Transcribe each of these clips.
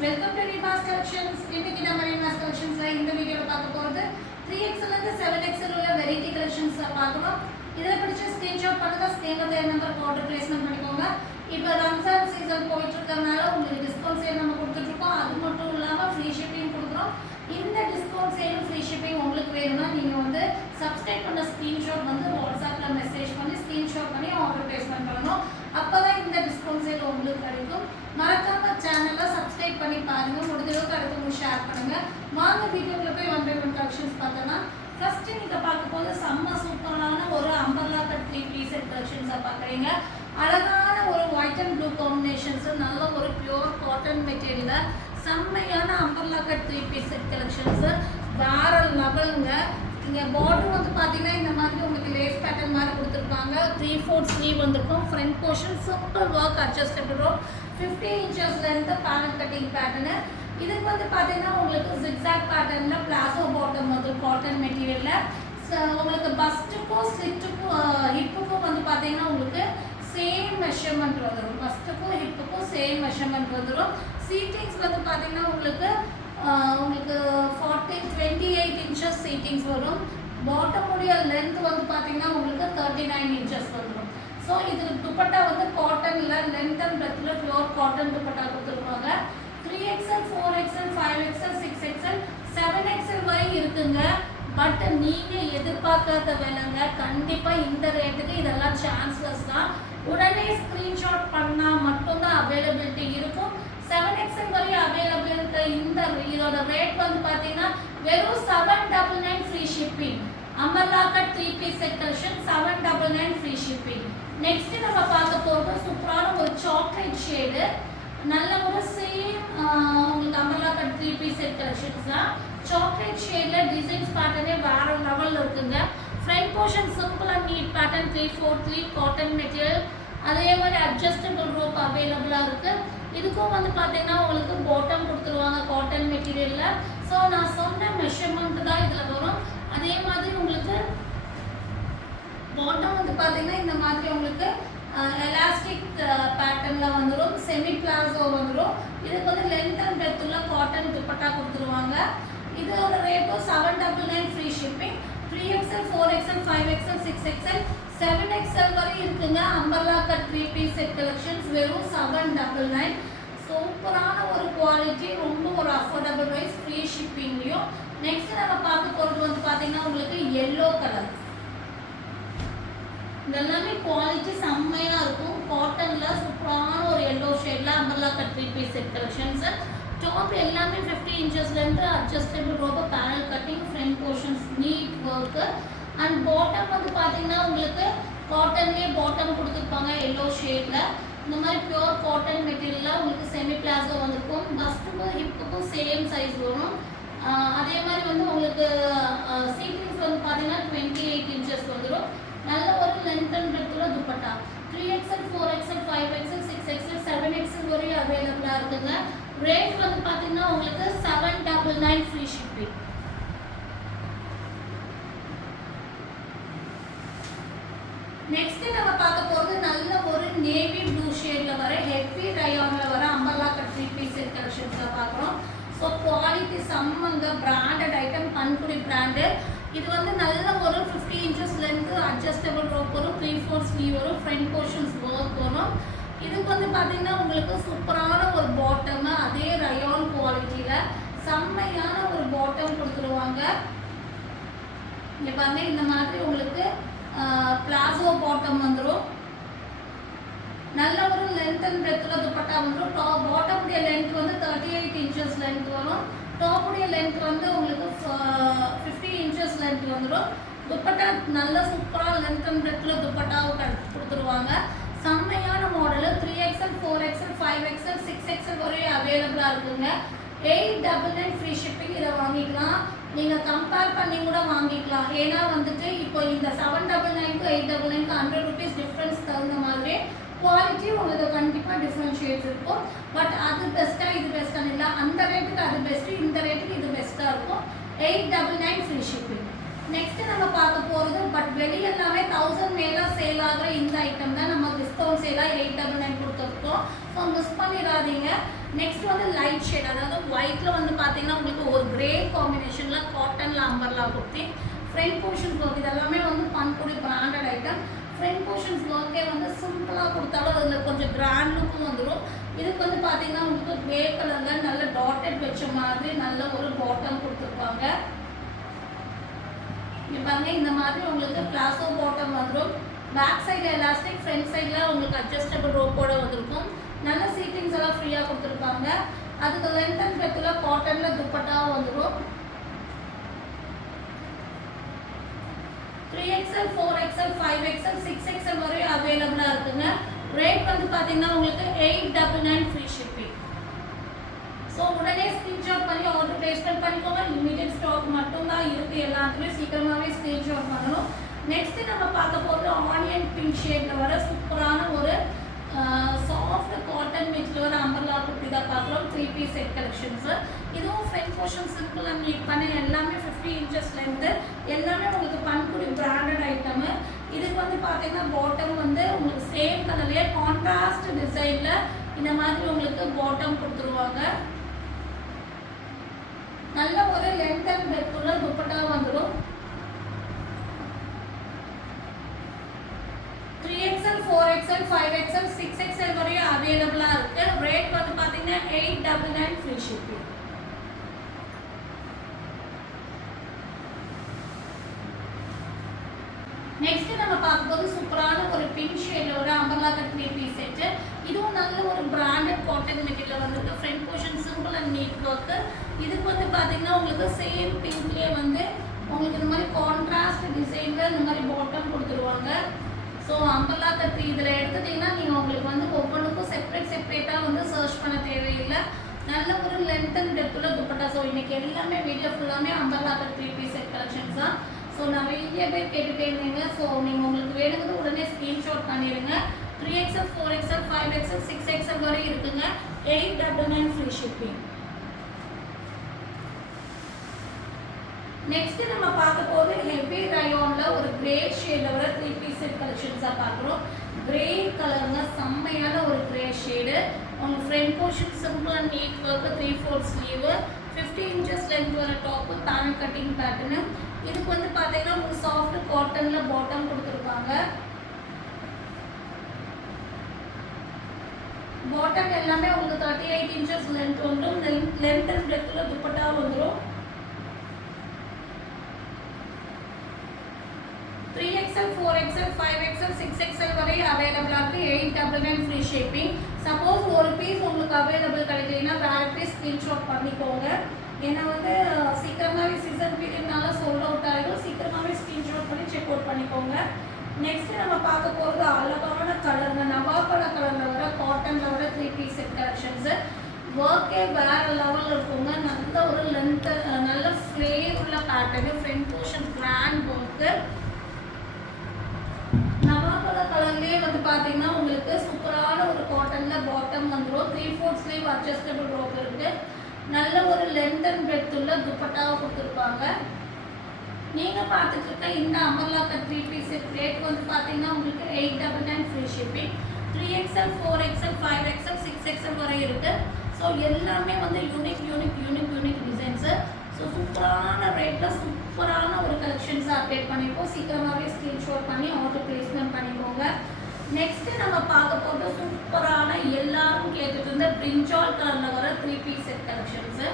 Welcome to ரீமாஸ் collections. இன்னைக்கு நம்ம ரீமாஸ் கலெக்ஷன்ஸ்ல இந்த வீடியோல பார்க்க போறது 3XL இருந்து 7XL உள்ள வெரைட்டி கலெக்ஷன்ஸ் பார்க்கலாம். இதல பிடிச்ச ஸ்கிரீன்ஷாட் பண்ணுங்க, ஸ்கிரீன்ல தெரிய நம்பர் ஆர்டர் பிளேஸ்மென்ட் பண்ணிக்கோங்க. இப்போ ரம்ஜான் சீசன் போயிட்டு இருக்கறனால உங்களுக்கு டிஸ்கவுண்ட் சேல் நம்ம கொடுத்துட்டு இருக்கோம். அது மட்டும் இல்லாம ஃப்ரீ ஷிப்பிங் கொடுக்குறோம். இந்த டிஸ்கவுண்ட் சேல் ஃப்ரீ ஷிப்பிங் உங்களுக்கு வேணும்னா நீங்க வந்து சப்ஸ்கிரைப் பண்ண ஸ்கிரீன்ஷாட் வந்து வாட்ஸ்அப்ல மெசேஜ் பண்ணி ஸ்கிரீன்ஷாட் பண்ணி ஆர்டர் பிளேஸ்மென்ட் பண்ணனும். அப்பதான் இந்த டிஸ்கவுண்ட் சேல் உங்களுக்கு கிடைக்கும். மறக்காம சேனலை சப்ஸ்கிரைப் பண்ணி பாருங்க, முடிஞ்சளவுக்கு அடுத்தவங்க ஷேர் பண்ணுங்க. வாங்க வீடியோக்குள்ள போய் ஒன் பை ஒன் கலெக்ஷன்ஸ் பார்த்தோம்னா ஃபர்ஸ்ட் நீங்க பார்க்க போது செம்ம சூப்பரான ஒரு அம்பர்லா கட் 3 பீஸ் செட் கலெக்ஷன்ஸை பார்க்குறீங்க. அழகான ஒரு ஒயிட் அண்ட் ப்ளூ காம்பினேஷன்ஸ், நல்ல ஒரு பியூர் காட்டன் மெட்டீரியல்ல செம்மையான umbrella cut 3 piece set collections வேற லெவலுங்க. இங்கே பார்டர் வந்து பார்த்தீங்கன்னா இந்த மாதிரி உங்களுக்கு லேஸ் பேட்டர்ன் மாதிரி கொடுத்துருப்பாங்க. 3/4 ஸ்லீவ் வந்துருக்கும். Front portion simple work adjustable rope 50 inches length panel cutting pattern. இதுக்கு வந்து பார்த்தீங்கன்னா உங்களுக்கு ஜிக்ஸாக் பேட்டர்னில் பிளாசோ பாட்டம் வந்து காட்டன் மெட்டீரியலில் உங்களுக்கு பஸ்ட்டுக்கும் ஸ்லிட்டுக்கும் ஹிப்புக்கும் வந்து பார்த்தீங்கன்னா உங்களுக்கு சேம் மெஷர்மெண்ட் வந்துடும். பஸ்ட்டுக்கும் ஹிப்புக்கும் சேம் மெஷர்மெண்ட் வந்துடும். சீட்டிங்ஸ் வந்து பார்த்தீங்கன்னா உங்களுக்கு 28 இன்ச்சஸ் சீட்டிங்ஸ் வரும். பாட்டம் உடைய லென்த் வந்து பார்த்தீங்கன்னா உங்களுக்கு 39 இன்ச்சஸ் வந்துடும். ஸோ இது துப்பட்டா வந்து காட்டனில் லென்த் அண்ட் பிரெத்தில் பியூர் காட்டன் துப்பட்டா கொடுத்துருப்பாங்க. 3XL 4XL 5XL 6XL 7XL வரை இருக்குங்க. பட் நீங்கள் எதிர்பார்க்காத விலைங்க. கண்டிப்பாக இந்த ரேட்டுக்கு இதெல்லாம் சான்ஸ்லெஸ் தான். உடனே ஸ்க்ரீன்ஷாட் பண்ணால் மட்டும்தான் அவைலபிலிட்டி இருக்கும். 7XL வரை அவைலபிள் இருக்க இதோட ரேட் வந்து பார்த்தீங்கன்னா வெறும் 799 free shipping. Umbrella cut 3 piece set collection 799 free shipping. Next நம்ம பார்க்க போகிறது சூப்பரான ஒரு சாக்லேட் ஷேடு, நல்ல ஒரு சேம் உங்களுக்கு umbrella cut 3 piece set collections தான். சாக்லேட் ஷேடில் டிசைன்ஸ் பேட்டர்னே வேற லெவலில் இருக்குங்க. Front portion simple and neat pattern 3/4 cotton material. அதே மாதிரி அட்ஜஸ்டபிள் ரோப் அவைலபிளாக இருக்குது. இதுக்கும் வந்து பார்த்தீங்கன்னா உங்களுக்கு பாட்டம் கொடுத்துருவாங்க காட்டன் மெட்டீரியலில். ஸோ நான் சொன்ன மெஷர்மெண்ட் தான் இதில் வரும். அதே மாதிரி உங்களுக்கு பாட்டம் வந்து பார்த்தீங்கன்னா இந்த மாதிரி உங்களுக்கு எலாஸ்டிக் பேட்டர்னில் வந்துடும். செமி பிளாசோ வந்துடும். இதுக்கு வந்து லென்த் அண்ட் பிரெத் உள்ள காட்டன் துப்பட்டா கொடுத்துருவாங்க. இதோட ரேட்டும் 799 free shipping. 3XL 4XL 5XL 6XL 7XL வரை இருக்குங்க. Umbrella cut 3 piece set collections வெறும் 799. சூப்பரான ஒரு குவாலிட்டி, ரொம்ப ஒரு அஃபோர்டபுள் ப்ரைஸ், ஃப்ரீ ஷிப்பிங்லையும். நெக்ஸ்ட் நம்ம பார்க்க போகிறது வந்து பார்த்தீங்கன்னா உங்களுக்கு எல்லோ கலர். இதெல்லாமே குவாலிட்டி செம்மையாக இருக்கும். காட்டனில் சூப்பரான ஒரு எல்லோ ஷேடில் umbrella cut 3 piece set collections. Top எல்லாமே 50 இன்ச்சஸ்லேருந்து அட்ஜஸ்டபிள் ரோபோ panel cutting, front portions neat work. And bottom வந்து பார்த்தீங்கன்னா உங்களுக்கு காட்டன்லேயே பாட்டம் கொடுத்துருப்பாங்க எல்லோ ஷேடில். இந்த மாதிரி பியூர் காட்டன் மெட்டீரியலில் உங்களுக்கு செமி பிளாசோ வந்துருக்கும். பஸ்ட்டுக்கும் ஹிப்புக்கும் சேம் சைஸ் வரும். அதே மாதிரி வந்து உங்களுக்கு சீட்டிங்ஸ் வந்து பார்த்தீங்கன்னா 28 இன்ச்சஸ் வந்துடும். நல்ல ஒரு length and பிரெத்தில் dupatta 3XL 4XL 5XL 6XL 7XL வரையும் அவைலபிளாக இருக்குங்க. ரேட் வந்து பார்த்தீங்கன்னா உங்களுக்கு 799 ஃப்ரீ ஷிப்பிங். நெக்ஸ்ட் நம்ம பார்க்க போகிறது நல்ல ஒரு நேவி ப்ளூ ஷேடில் வர ஹெவி ரயானில் வர அம்பர்லா கட் 3 பீஸ் செட் கலெக்ஷன்ஸில் பார்க்குறோம். ஸோ குவாலிட்டி செம்மங்க, பிராண்டட் ஐட்டம், பன்குடி பிராண்டு. இது வந்து நல்ல ஒரு 50 இன்ச்சஸ்லேருந்து அட்ஜஸ்டபிள் ரோப் வரும். 3/4 ஸ்லீவ் வரும். ஃப்ரண்ட் போர்ஷன்ஸ் ஒர்க் வரும். இதுக்கு வந்து பார்த்தீங்கன்னா உங்களுக்கு சூப்பரான ஒரு பாட்டம், அதே ரயான் குவாலிட்டியில் செம்மையான ஒரு பாட்டம் கொடுத்துருவாங்க. இங்கே பாருங்க, இந்த மாதிரி உங்களுக்கு பிளாசோ பாட்டம் வந்துடும். நல்ல ஒரு லென்த் அண்ட் பிரெத்தில் துப்பட்டா வந்துடும். பாட்டமுடைய லென்த் வந்து 38 இன்ச்சஸ் லென்த் வரும். டாப்புடைய லென்த் வந்து உங்களுக்கு 50 இன்ச்சஸ் லென்த் வந்துடும். துப்பட்டா நல்ல சூப்பராக லென்த் அண்ட் பிரெத்தில் துப்பட்டாவை கொடுத்துருவாங்க. செம்மையான model 3XL 4XL 5XL 6XL வரையும் அவைலபிளாக இருக்குங்க. 899 ஃப்ரீ ஷிப்பிங். இதை வாங்கிக்கலாம். நீங்கள் கம்பேர் பண்ணி கூட வாங்கிக்கலாம். ஏன்னா வந்துட்டு இப்போ இந்த 799க்கு 899க்கு 100 ருபீஸ் டிஃப்ரென்ஸ் தகுந்த மாதிரி குவாலிட்டி உங்களுக்கு கண்டிப்பாக டிஃப்ரென்ஷியேட் இருக்கும். பட் அது பெஸ்ட்டாக இது பெஸ்ட்டாக இல்லை. அந்த ரேட்டுக்கு அது பெஸ்ட்டு, இந்த ரேட்டுக்கு இது பெஸ்ட்டாக இருக்கும். 899 ஃப்ரீ ஷிப்பிங். நெக்ஸ்ட் நம்ம பார்க்க போகிறது பட் வெளியெல்லாமே 1000 மேலே சேல் ஆகிற இந்த ஐட்டம் தான் நம்ம டிஸ்கவுண்ட் சேலாக 899 கொடுத்துருக்கோம். இருக்கும். ஸோ மிஸ் பண்ணிடாதீங்க. நெக்ஸ்ட் வந்து லைட் ஷேட், அதாவது ஒயிட்டில் வந்து பார்த்தீங்கன்னா உங்களுக்கு ஒரு கிரே காம்பினேஷனில் காட்டனில் umbrella kurti. Front portions work இதெல்லாமே வந்து பண்புடி பிராண்டட் ஐட்டம். ஃப்ரண்ட் போர்ஷன்ஸ் ஒர்க்கே வந்து சிம்பிளாக கொடுத்தாலும் அதில் கொஞ்சம் கிராண்ட் லுக்கும் வந்துடும். இதுக்கு வந்து பார்த்தீங்கன்னா உங்களுக்கு கிரே கலரில் நல்ல டாட்டட் வச்ச மாதிரி நல்ல ஒரு பாட்டம் கொடுத்துருப்பாங்க. இங்கே பாருங்க, இந்த மாதிரி உங்களுக்கு பிளாசோ பாட்டம் வந்துடும். பேக் சைடில் எலாஸ்டிக், ஃப்ரண்ட் சைடில் உங்களுக்கு அட்ஜஸ்டபிள் ரோப்போட வந்திருக்கும். நல்ல சீட்டிங்ஸ் எல்லாம் ஃப்ரீயாக கொடுத்துருப்பாங்க. அதுக்கு லென்த் அண்ட் பெத்தில் காட்டனில் துப்பட்டாவும் வந்துடும். 3XL, 4XL, 5XL, 6XL வரையும் அவைலபிளாக இருக்குங்க. ரேட் வந்து பார்த்தீங்கன்னா உங்களுக்கு 899 ஃப்ரீ ஷிப்பிங். ஸோ உடனே ஸ்க்ரீன்ஷாட் பண்ணி ஆர்டர் பிளேஸ்மெண்ட் பண்ணிக்கோங்க. லிமிடெட் ஸ்டாக் மட்டும்தான் இருக்குது. எல்லாத்துலேயும் சீக்கிரமாகவே ஸ்க்ரீன்ஷாட் பண்ணணும். நெக்ஸ்ட்டு நம்ம பார்க்க போகிறது ஆனியன் பிங்க் ஷேடில் வர சூப்பரான ஒரு சாஃப்ட் காட்டன் மெட்டீரியல் வர அம்பர்லா குர்த்தி தான் பார்க்குறோம். 3 பீஸ் செட் கலெக்ஷன்ஸு. இதுவும் front portion simple and neat பண்ண எல்லாமே 50 இன்ச்சஸ்லேருந்து எல்லாமே உங்களுக்கு பண்புடி பிராண்டட் ஐட்டமு. இதுக்கு வந்து பார்த்தீங்கன்னா பாட்டம் வந்து உங்களுக்கு சேம் கலர்லேயே கான்ட்ராஸ்ட் டிசைனில் இந்த மாதிரி உங்களுக்கு பாட்டம் கொடுத்துருவாங்க. நல்ல ஒரு லென்த் அண்ட் பெத்துள்ள துப்பட்டா வந்துடும். 3XL, 4XL, 5XL, 6XL வரையும் அவைலபிளாக இருக்குது. ரேட் வந்து பார்த்தீங்கன்னா 899 ஃப்ரீ ஷிப்பிங். நெக்ஸ்ட் நம்ம பார்க்கும்போது சூப்பரான ஒரு பிங்க் ஷேடில் ஒரு அம்பர்லா கட் 3 பீஸ் செட்டு. இதுவும் நல்ல ஒரு பிராண்டட் காட்டன் மெட்டீரியல் வந்துருக்கு. Front portion simple and neat work. இதுக்கு வந்து பார்த்தீங்கன்னா உங்களுக்கு சேம் பிங்க்லேயே வந்து உங்களுக்கு இந்த மாதிரி கான்ட்ராஸ்ட் டிசைனில் இந்த மாதிரி பாட்டம் கொடுத்துருவாங்க. ஸோ அம்பர்லா கட் இதில் எடுத்துட்டிங்கன்னா நீங்கள் உங்களுக்கு வந்து ஒவ்வொன்றுக்கும் செப்பரேட்டாக வந்து சர்ச் பண்ண தேவையில்லை. நல்ல ஒரு லென்த் அண்ட் டெப்த்தில் துப்பட்டா. ஸோ இன்றைக்கி எல்லாமே வீடியோ ஃபுல்லாமே umbrella cut 3 piece set collections தான். ஸோ நிறைய பேர் கேட்டுகிட்டே இருந்தீங்க. ஸோ நீங்கள் உங்களுக்கு வேணுங்கிறது உடனே ஸ்க்ரீன்ஷாட் பண்ணிடுங்க. 3XL, 4XL, 5XL, 6XL வரை இருக்குங்க. 899 ஃப்ரீ ஷிப்பிங். நெக்ஸ்ட் நம்ம பார்க்க போது ஹெவி ரயோனில் ஒரு கிரே ஷேடில் வர 3 பீஸ் செட் கலெக்ஷன்ஸாக பார்க்குறோம். கிரே கலருங்க, செம்மையான ஒரு கிரே ஷேடு. உங்களுக்கு front portion simple and neat work, 3/4 sleeve, 50 inches length வர டாப்பு, பேனல் கட்டிங் பேட்டர்னு. இதுக்கு வந்து பார்த்தீங்கன்னா உங்களுக்கு சாஃப்ட் காட்டனில் பாட்டம் கொடுத்துருப்பாங்க. பாட்டம் எல்லாமே உங்களுக்கு 38 இன்ச்சஸ் லென்த் வந்துடும். லென்த் அண்ட் பிரெத்தில் துப்பட்டா வந்துடும். 3XL, 4XL, 5XL, 6XL வரை அவைலபிளாக இருக்குது. 899 ஃப்ரீ ஷிப்பிங். சப்போஸ் ஒரு பீஸ் உங்களுக்கு அவைலபிள் கிடைக்கலைன்னா வேறு பீஸ் ஸ்க்ரீன்ஷாட் பண்ணிக்கோங்க. ஏன்னா வந்து சீக்கிரமாகவே சீசன் பீரியட்னால சோல்ட் அவுட் ஆகிடும். சீக்கிரமாகவே ஸ்க்ரீன்ஷாட் பண்ணி செக் அவுட் பண்ணிக்கோங்க. நெக்ஸ்ட்டு நம்ம பார்க்க போகிறது அழகான கலருங்க. நவாப்பழ கலரில் வர காட்டனில் வர 3 பீஸ் செட் கலெக்ஷன்ஸு. ஒர்க்கே வேறு லெவலில் இருக்குங்க. நல்ல ஒரு லென்த்து, நல்ல ஃப்ளேர் உள்ள pattern. Front portion grand work. நவாப்பழ கலர்லேயே வந்து பார்த்தீங்கன்னா உங்களுக்கு சூப்பரான ஒரு காட்டனில் பாட்டம் வந்துடும். 3/4 ஸ்லீவ் அட்ஜஸ்டபிள் ரோப் இருக்குது. நல்ல ஒரு லென்த் அண்ட் பிரெத் உள்ள துப்பட்டாவை கொடுத்துருப்பாங்க. நீங்கள் பார்த்துட்டு இருக்க இந்த umbrella cut 3 piece set rate வந்து பார்த்தீங்கன்னா உங்களுக்கு 899 free shipping. 3XL, 4XL, 5XL, 6XL வரை இருக்குது. ஸோ எல்லாமே வந்து யூனிக் டிசைன்ஸு. ஸோ சூப்பரான ரேட்டில் சூப்பரான ஒரு கலெக்ஷன்ஸை அப்டேட் பண்ணியிருக்கோம். சீக்கிரமாகவே ஸ்க்ரீன்ஷாட் பண்ணி ஆர்டர் பிளேஸ்மெண்ட் பண்ணிக்கோங்க. நெக்ஸ்ட்டு நம்ம பார்க்க போகிறது சூப்பரான எல்லாரும் கேட்டுட்டு இருந்த பிரிஞ்சால் கலரில் வர 3 பீஸ் செட் கலெக்ஷன்ஸு.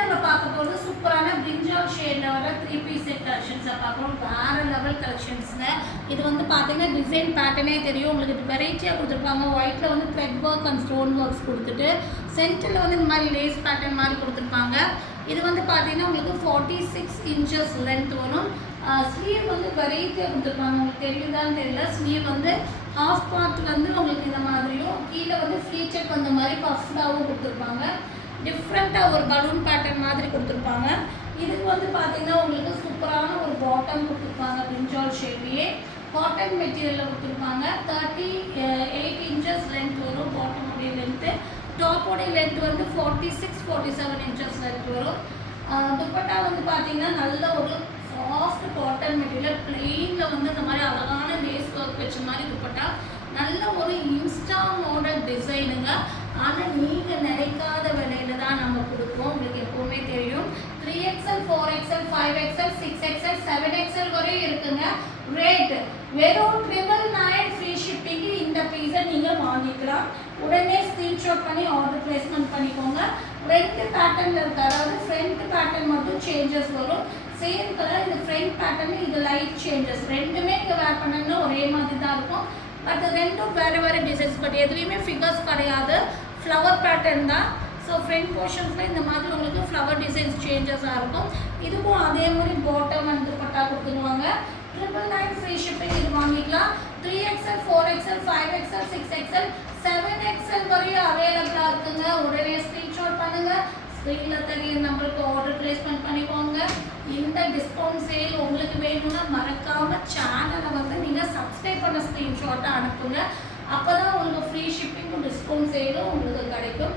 நம்ம பார்க்க போகிறது சூப்பரான பிரிஞ்சால் ஷேடில் வர 3 பீஸ் செட் கலெக்ஷன்ஸை பார்க்குறோம். வேறு லெவல் கலெக்ஷன்ஸுங்க. இது வந்து பார்த்தீங்கன்னா டிசைன் பேட்டர்னே தெரியும். உங்களுக்கு வெரைட்டியாக கொடுத்துருப்பாங்க. ஒயிட்டில் வந்து thread work and stone works கொடுத்துட்டு சென்டரில் வந்து இந்த மாதிரி லேஸ் பேட்டர்ன் மாதிரி கொடுத்துருப்பாங்க. இது வந்து பார்த்தீங்கன்னா உங்களுக்கு 46 இன்ச்சஸ் லென்த் வரும். ஸ்லீவ் வந்து வெரைட்டியாக கொடுத்துருப்பாங்க. உங்களுக்கு தெரியுதான்னு தெரியல. ஸ்லீவ் வந்து ஹாஃப் பார்ட் வந்து உங்களுக்கு இந்த மாதிரியும் கீழே வந்து ஃப்ரீ செக் வந்த மாதிரி பஃப்டாகவும் கொடுத்துருப்பாங்க. டிஃப்ரெண்ட்டாக ஒரு பலூன் பேட்டர்ன் மாதிரி கொடுத்துருப்பாங்க. இதுக்கு வந்து பார்த்தீங்கன்னா உங்களுக்கு சூப்பரான ஒரு பாட்டம் கொடுத்துருப்பாங்க. பிரிஞ்சால் ஷேப்லேயே காட்டன் மெட்டீரியலில் கொடுத்துருப்பாங்க. 38 இன்ச்சஸ் லென்த் வரும் பாட்டமுடைய லென்த்து. டாப்போடைய லென்த் வந்து 46-47 இன்ச்சஸ் லென்த் வரும். துப்பட்டா வந்து பார்த்தீங்கன்னா நல்ல ஒரு சாஃப்ட் காட்டன் மெட்டீரியல். பிளெயினில் வந்து இந்த மாதிரி அழகான லேஸ் ஒர்க் வச்ச மாதிரி துப்பட்டா. நல்ல ஒரு இன்ஸ்டா மாடல் டிசைனுங்க. ஆனால் நீங்கள் நினைக்காத விலையில தான் நம்ம கொடுப்போம். உங்களுக்கு எப்போவுமே தெரியும் 3XL 4XL 5XL 6XL 7XL வரையும் இருக்குங்க. ரேட் வெறும் 999 ஃப்ரீ ஷிப்பிங்கு இந்த பீஸை நீங்கள் வாங்கிக்கலாம். உடனே ஸ்க்ரீன்ஷாட் பண்ணி ஆர்டர் பிளேஸ்மெண்ட் பண்ணிக்கோங்க. 2 பேட்டர்னில் இருக்குது. அதாவது ஃப்ரண்ட் பேட்டர்ன் மட்டும் சேஞ்சஸ் வரும். சேம் கலர், இது ஃப்ரண்ட் பேட்டர்ன், இது லைட் சேஞ்சஸ். ரெண்டுமே நீங்கள் வேர் பண்ணீங்கன்னா ஒரே மாதிரி தான் இருக்கும். பட் ரெண்டும் வேறு வேறு டிசைன்ஸ். பட் எதுலேயுமே ஃபிகர்ஸ் கிடையாது, ஃப்ளவர் பேட்டர்ன் தான். ஸோ ஃப்ரண்ட் போர்ஷன்ஸில் இந்த மாதிரி உங்களுக்கு ஃப்ளவர் டிசைன்ஸ் சேஞ்சஸாக இருக்கும். இதுக்கும் அதே மாதிரி பாட்டம் வந்து பட்டா கொடுத்துருவாங்க. 999 ஃப்ரீ ஷிப்பிங் இது வாங்கிக்கலாம். 3XL 4XL 5XL 6XL 7XL வரையும் அவைலபிளாக இருக்குங்க. உடனே ஸ்க்ரீன்ஷாட் பண்ணுங்கள். ஸ்க்ரீனில் தெரிய நம்பருக்கு ஆர்டர் பிளேஸ்மெண்ட் பண்ணிக்கோங்க. இந்த டிஸ்கவுண்ட் சேல் உங்களுக்கு வேணும்னா மறக்காமல் சேனலை வந்து நீங்கள் சப்ஸ்கிரைப் பண்ண ஸ்க்ரீன்ஷாட்டை அனுப்புங்க. அப்போ தான் உங்களுக்கு ஃப்ரீ ஷிப்பிங்கும் டிஸ்கவுண்ட் சேலும் உங்களுக்கு கிடைக்கும்.